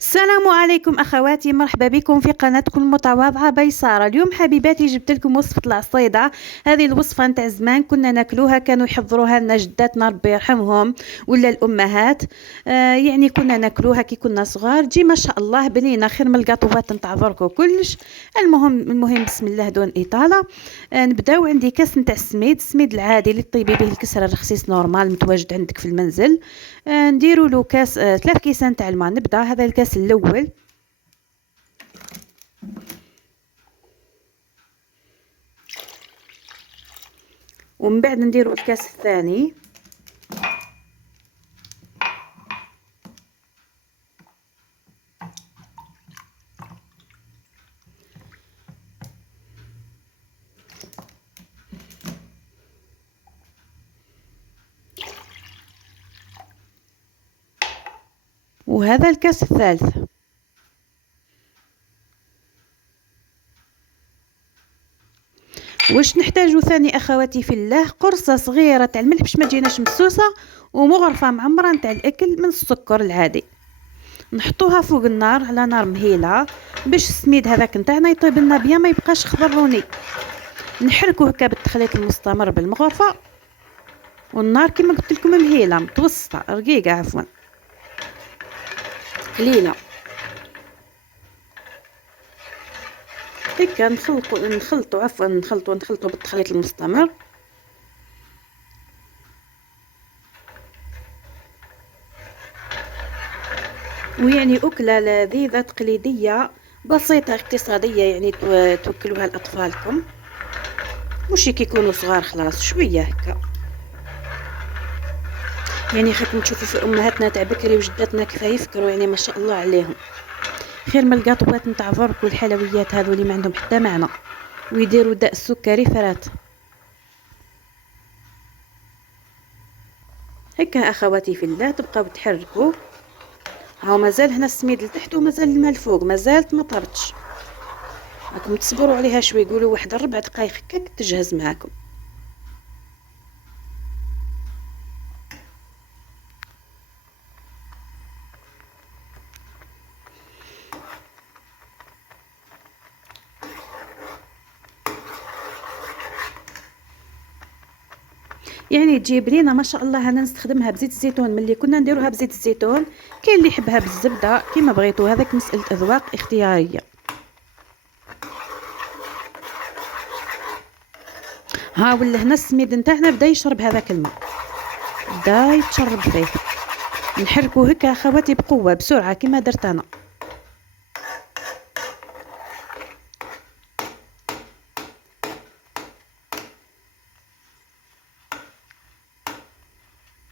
السلام عليكم اخواتي، مرحبا بكم في قناتكم المتواضعه بيساره. اليوم حبيباتي جبت لكم وصفه العصيده. هذه الوصفه نتاع زمان كنا ناكلوها، كانوا يحضروها لنا جداتنا ربي يرحمهم ولا الامهات. يعني كنا ناكلوها كي كنا صغار، تجي ما شاء الله بنينه خير من القاطوات نتاع درك وكلش. المهم بسم الله دون اطاله. نبداو. عندي كاس نتاع السميد العادي اللي طيبي به الكسره الرخيص نورمال متواجد عندك في المنزل. نديروا له كاس 3 كيسان تاع الماء. نبدا هذا الكاس الاول، ومن بعد نديروا الكاس الثاني، وهذا الكاس الثالث. واش نحتاجو ثاني اخواتي في الله؟ قرصه صغيره تاع الملح باش ما تجيناش مسوسه، ومغرفه معمره نتاع الاكل من السكر العادي. نحطوها فوق النار على نار مهيله باش السميد هذاك نتاعنا يطيب لنا بيان، ما يبقاش خضروني. نحركوه هكا بالتخليط المستمر بالمغرفه، والنار كما قلت لكم مهيله متوسطه رقيقه عفوا قليله. هكا نخلطو بالتخليط المستمر. ويعني أكلة لذيذة تقليدية بسيطة اقتصادية، يعني توكلوها لأطفالكم، مش كي يكونوا صغار خلاص شوية هكا. يعني خاكم تشوفوا في أمهاتنا تاع بكري وجداتنا كيف يفكروا، يعني ما شاء الله عليهم، خير من القاطوات نتاع فرك والحلويات هذو اللي ما عندهم حتى معنى، ويديروا داء السكري فرات. هكا اخواتي في الله تبقاو تحركوا. هاو مازال هنا السميد لتحت ومازال الماء الفوق، مازالت ما طابتش. راكم تصبروا عليها شوي، قولوا واحد 4 دقائق هكاك تجهز معاكم. يعني تجيب لينا ما شاء الله. انا نستخدمها بزيت الزيتون، ملي كنا نديروها بزيت الزيتون، كاين اللي يحبها بالزبده كيما بغيتو، هذاك مساله اذواق اختياريه. ها ولا هنا السميد نتاعنا بدا يشرب هذاك الماء، بدا يتشرب فيه. نحركو هكا اخواتي بقوه بسرعه كيما درت انا.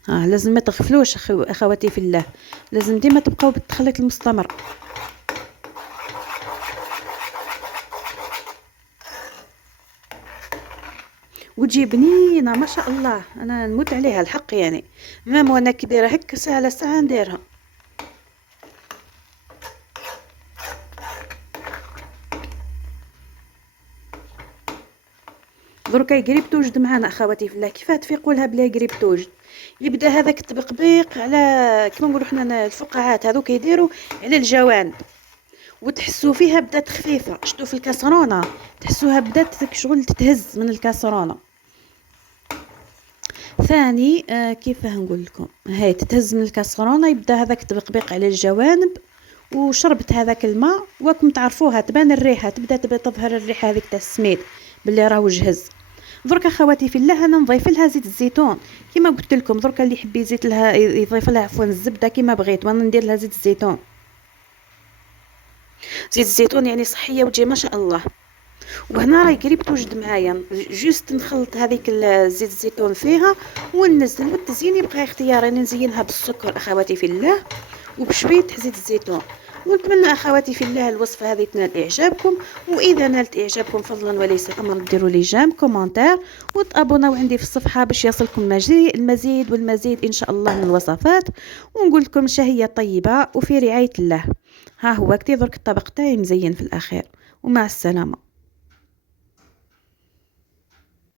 لازم ما تغفلوش اخواتي في الله، لازم ديما تبقاو بالتخليط المستمر. وتجي بنينه ما شاء الله، انا نموت عليها الحق يعني. مام وانا كبيره هكا ساعه على ساعه نديرها. دركا قريب توجد معنا اخواتي في الله. كيفاه تفيقوا لها بلا قريب توجد؟ يبدا هذاك التبقبيق على كيما نقولوا حنا الفقاعات هذوك يديروا على الجوانب، وتحسوا فيها بدات خفيفه. شتو في الكاسرونه تحسوها بدات شغل تتهز من الكاسرونه. ثاني كيفاه نقول لكم، هاي تتهز من الكاسرونه، يبدا هذاك التبقبيق على الجوانب، وشربت هذاك الماء. وكم تعرفوها تبان الريحه، تبدا تظهر الريحه هذيك تاع السميد باللي راهو جهز. درك اخواتي في الله انا نضيف لها زيت الزيتون كما قلت لكم. درك اللي يحب يزيد لها يضيف لها عفوا الزبده كما بغيت، وانا ندير لها زيت الزيتون. زيت الزيتون يعني صحيه وتجي ما شاء الله. وهنا راهي قريب توجد معايا، جوست نخلط هذيك زيت الزيتون فيها وننزل. والتزيين يبقى اختياري، انا نزينها بالسكر اخواتي في الله وبشويه زيت الزيتون. ونتمنى اخواتي في الله الوصفه هذه تنال اعجابكم، واذا نالت اعجابكم فضلا وليس امر ديروا لي جيم كومنتير، وتابوناو عندي في الصفحه باش يصلكم المزيد والمزيد ان شاء الله من الوصفات. ونقول لكم شهيه طيبه وفي رعايه الله. ها هو كتي درك الطبق تاعي مزين في الاخير، ومع السلامه.